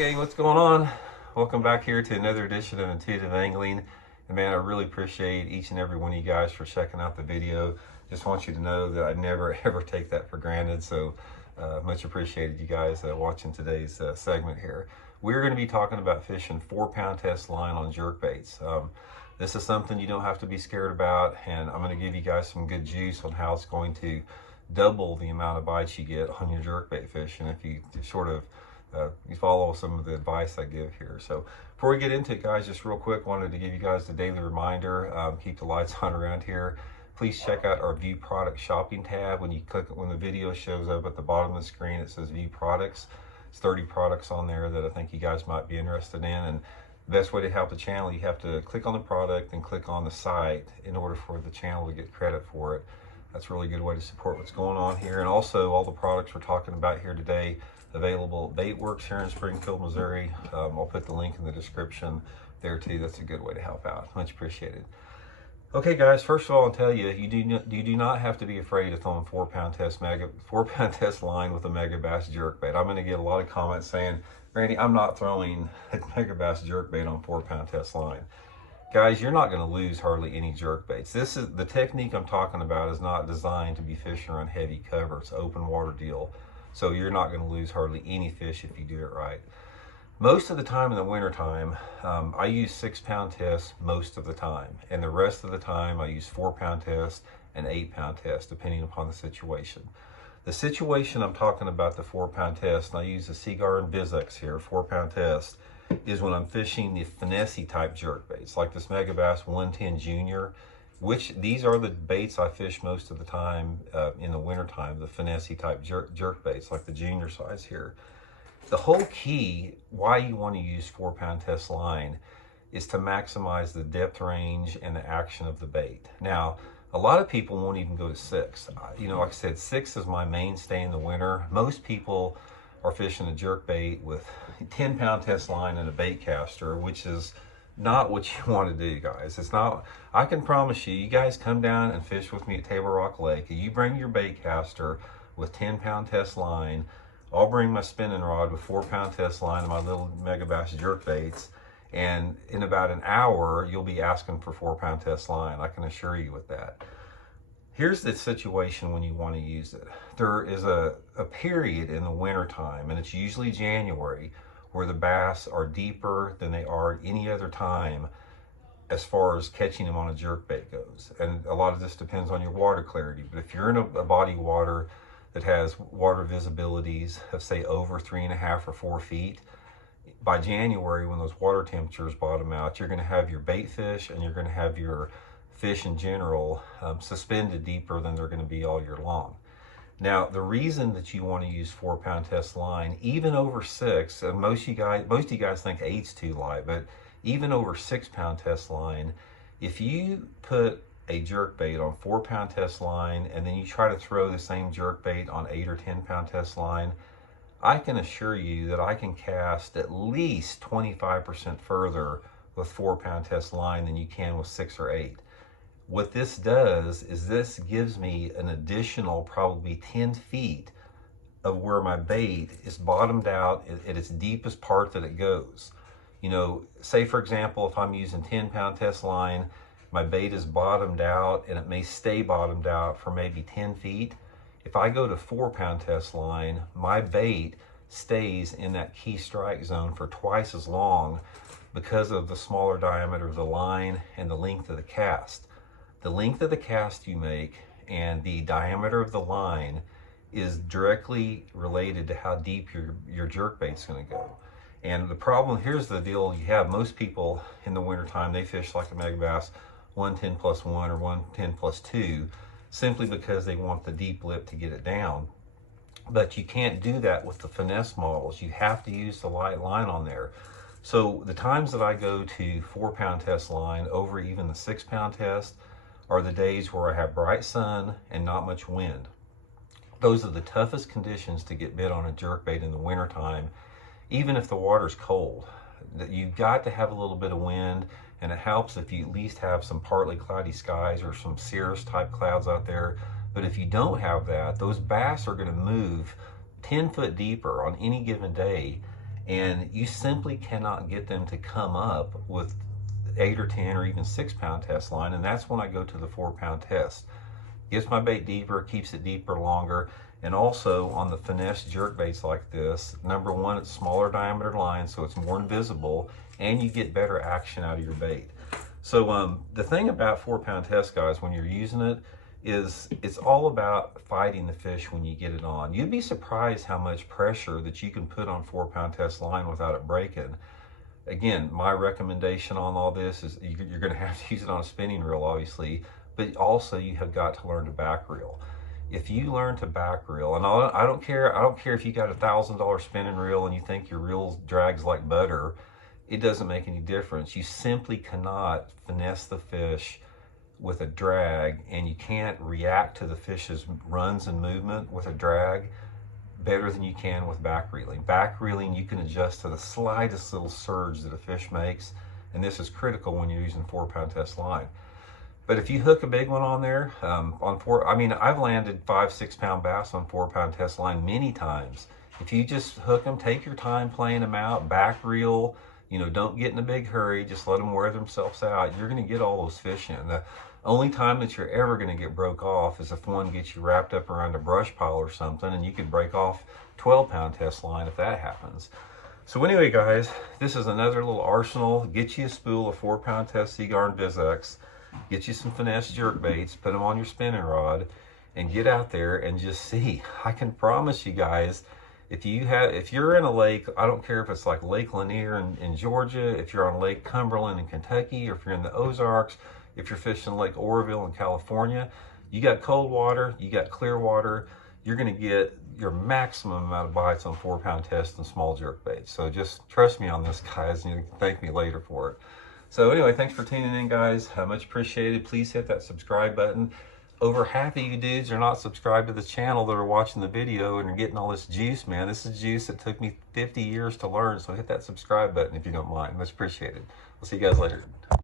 gang, what's going on? Welcome back here to another edition of Intuitive Angling. And man, I really appreciate each and every one of you guys for checking out the video. Just want you to know that I never ever take that for granted. So much appreciated you guys watching today's segment here. We're going to be talking about fishing 4-pound test line on jerkbaits. This is something you don't have to be scared about, and I'm going to give you guys some good juice on how it's going to double the amount of bites you get on your jerkbait fishing if you sort of you follow some of the advice I give here. So before we get into it, guys, just real quick, wanted to give you guys the daily reminder, keep the lights on around here. Please check out our View Product Shopping tab. When the video shows up at the bottom of the screen, it says View Products. It's 30 products on there that I think you guys might be interested in. And the best way to help the channel, you have to click on the product and click on the site in order for the channel to get credit for it. That's a really good way to support what's going on here. And also all the products we're talking about here today, available at Baitworks here in Springfield, Missouri. I'll put the link in the description there too. That's a good way to help out. Much appreciated. Okay, guys. First of all, I'll tell you, you do not have to be afraid of throwing 4-pound test line with a Megabass jerkbait. I'm going to get a lot of comments saying, Randy, I'm not throwing a Megabass jerkbait on 4-pound test line. Guys, you're not going to lose hardly any jerkbaits. This is the technique I'm talking about. Is not designed to be fishing on heavy cover. It's an open water deal. So you're not going to lose hardly any fish if you do it right. Most of the time in the winter time, I use 6-pound tests most of the time. And the rest of the time I use 4-pound tests and 8-pound tests, depending upon the situation. The situation I'm talking about, the 4-pound test, and I use the Seagar and Bizex here, 4-pound test, is when I'm fishing the finesse type jerkbaits, like this Megabass 110 Junior, which these are the baits I fish most of the time in the winter time, the finesse type jerk baits, like the junior size here. The whole key why you want to use 4-pound test line is to maximize the depth range and the action of the bait. Now, a lot of people won't even go to 6. You know, like I said, 6 is my mainstay in the winter. Most people are fishing a jerk bait with 10-pound test line and a bait caster, which is not what you want to do, guys. It's not. I can promise you, you guys come down and fish with me at Table Rock Lake, and you bring your bait caster with 10-pound test line. I'll bring my spinning rod with 4-pound test line and my little Megabass jerk baits, and in about an hour you'll be asking for 4-pound test line. I can assure you with that. Here's the situation when you want to use it. There is a period in the winter time, and it's usually January, where the bass are deeper than they are any other time as far as catching them on a jerkbait goes. And a lot of this depends on your water clarity. But if you're in a body of water that has water visibilities of, say, over 3.5 or 4 feet, by January, when those water temperatures bottom out, you're going to have your bait fish and you're going to have your fish in general suspended deeper than they're going to be all year long. Now, the reason that you want to use 4-pound test line, even over 6, and most of you guys think 8's too light, but even over 6-pound test line, if you put a jerkbait on 4-pound test line and then you try to throw the same jerkbait on 8 or 10-pound test line, I can assure you that I can cast at least 25% further with 4-pound test line than you can with 6 or 8. What this does is this gives me an additional probably 10 feet of where my bait is bottomed out at its deepest part that it goes. You know, say for example, if I'm using 10-pound test line, my bait is bottomed out and it may stay bottomed out for maybe 10 feet. If I go to 4-pound test line, my bait stays in that key strike zone for twice as long because of the smaller diameter of the line and the length of the cast. The length of the cast you make and the diameter of the line is directly related to how deep your jerkbait's going to go. And the problem, here's the deal you have. Most people in the wintertime, they fish like a Megabass 110 plus 1 or 110 plus 2 simply because they want the deep lip to get it down. But you can't do that with the finesse models. You have to use the light line on there. So the times that I go to 4-pound test line over even the 6-pound test are the days where I have bright sun and not much wind. Those are the toughest conditions to get bit on a jerkbait in the wintertime, even if the water's cold. You've got to have a little bit of wind, and it helps if you at least have some partly cloudy skies or some cirrus type clouds out there. But if you don't have that, those bass are going to move 10 foot deeper on any given day, and you simply cannot get them to come up with 8 or 10 or even 6 pound test line. And that's when I go to the 4 pound test. Gets my bait deeper, keeps it deeper longer. And also on the finesse jerk baits like this, number one, it's smaller diameter line, so it's more invisible, and you get better action out of your bait. So the thing about 4 pound test, guys, when you're using it, is it's all about fighting the fish when you get it on. You'd be surprised how much pressure that you can put on 4 pound test line without it breaking. Again, my recommendation on all this is you're going to have to use it on a spinning reel, obviously, but also you have got to learn to back reel. If you learn to back reel, and I don't care if you got $1,000 spinning reel and you think your reel drags like butter, it doesn't make any difference. You simply cannot finesse the fish with a drag, and you can't react to the fish's runs and movement with a drag better than you can with back reeling. Back reeling, you can adjust to the slightest little surge that a fish makes, and this is critical when you're using 4 pound test line. But if you hook a big one on there, I've landed 5-6 pound bass on 4 pound test line many times. If you just hook them, take your time playing them out, back reel, don't get in a big hurry, just let them wear themselves out. You're going to get all those fish in. The only time that you're ever going to get broke off is if one gets you wrapped up around a brush pile or something, and you could break off 12 pound test line if that happens. So anyway, guys, this is another little arsenal. Get you a spool of 4 pound test Seaguar and Vizex, get you some finesse jerk baits, put them on your spinning rod, and get out there and just see. I can promise you guys, if you're in a lake, I don't care if it's like Lake Lanier in Georgia, if you're on Lake Cumberland in Kentucky, or if you're in the Ozarks, if you're fishing Lake Oroville in California, you got cold water, you got clear water, you're going to get your maximum amount of bites on 4 pound test and small jerk baits. So just trust me on this, guys, and you can thank me later for it. So anyway, thanks for tuning in, guys. Much appreciated. Please hit that subscribe button. Over half of you dudes are not subscribed to the channel that are watching the video and are getting all this juice, man. This is juice that took me 50 years to learn, so hit that subscribe button if you don't mind. Much appreciated. We'll see you guys later.